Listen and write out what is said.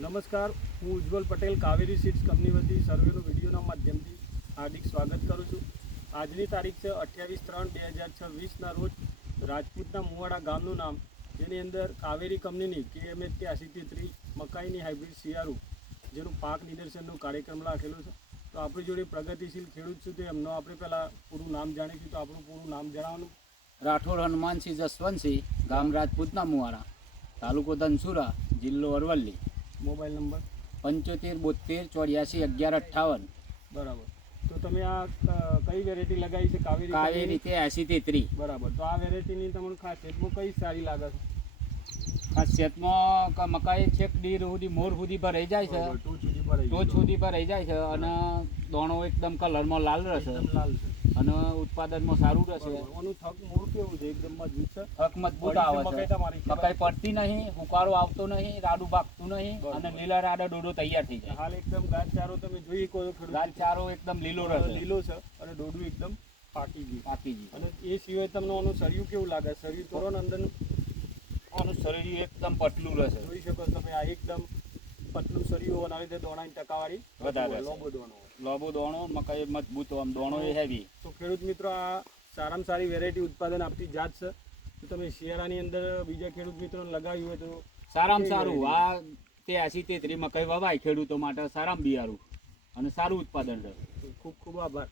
નમસ્કાર, હું ઉજ્જવલ Patel Kaveri seeds company વતી સર્વેનો વિડીયોના માધ્યમથી હાર્દિક સ્વાગત કરું છું. આજની તારીખ છે 28/3/2026ના રોજ રાજપૂતના મુવાડા ગામનું નામ, જેની અંદર કાવેરી કંપનીની KMH 8333 મકાઈની હાઇબ્રિડ શિયાળુ જેનું પાક નિદર્શનનો કાર્યક્રમ રાખેલો છે. તો આપણી જોડે પ્રગતિશીલ ખેડૂત છે, તો એમનો આપણે પહેલાં પૂરું નામ જાણીશું. તો આપણું પૂરું નામ જણાવવાનું. રાઠોડ હનુમાનસિંહ જસવંતસિંહ, ગામ રાજપૂતના મુવાડા, તાલુકો ધનસુરા, જિલ્લો અરવલ્લી. Mobile number 75 72 84 11 58. બરાબર. તો તમે આ કઈ વેરાયટી લગાવી છે? કાવેરી રીતે 80 33. બરાબર. તો આ વેરાયટીની તમને ખાસિયતમાં કઈ સારી લાગે છે? ખાસિયતમાં મકાઈ છેક ડીર સુધી મોર સુધી ભરાઈ જાય છે, ટોચ સુધી ભરાઈ જાય છે અને દોણો એકદમ કલરમાં લાલ રહેશે લાલ છે અને ઉત્પાદનમાં સારું રહેશે. આનું થક મોર કેવું છે? એકદમ મજબૂત છે, થક મજબૂત આવે છે, મકાઈ પડતી નહીં, હુકારો આવતો નહીં, રાડું ભાગતું નહીં અને લીલા રાડા ડોડો તૈયાર થઈ જાય. હાલ એકદમ ઘાસચારો તમે જોઈ શકો છો, ઘાસચારો એકદમ લીલો રહેશે, લીલો છે અને ડોડું એકદમ પાકી ગયું. અને એ સિવાય તમને આનું સરિયું કેવું લાગે? સરિયું તોરો ને અંદરનું આનું શરીર એકદમ પતલું રહેશે. જોઈ શકો છો તમે, આ એકદમ પતલું સરિયું અને આવી રીતે દોણાની ટકાવારી વધારે, લોબો દોણો મકાઈ મજબૂત, આમ દોણો એ હેવી. તો ખેડૂત મિત્રો, આ સારામાં સારી વેરાયટી ઉત્પાદન આપતી જાત છે. તો તમે શિયાળાની અંદર બીજા ખેડૂત મિત્રોને લગાવ્યું હોય તો સારામાં સારું આ 83 33 મકાઈ વવાય ખેડૂતો માટે સારામાં બિયારું અને સારું ઉત્પાદન રહે. ખૂબ ખૂબ આભાર.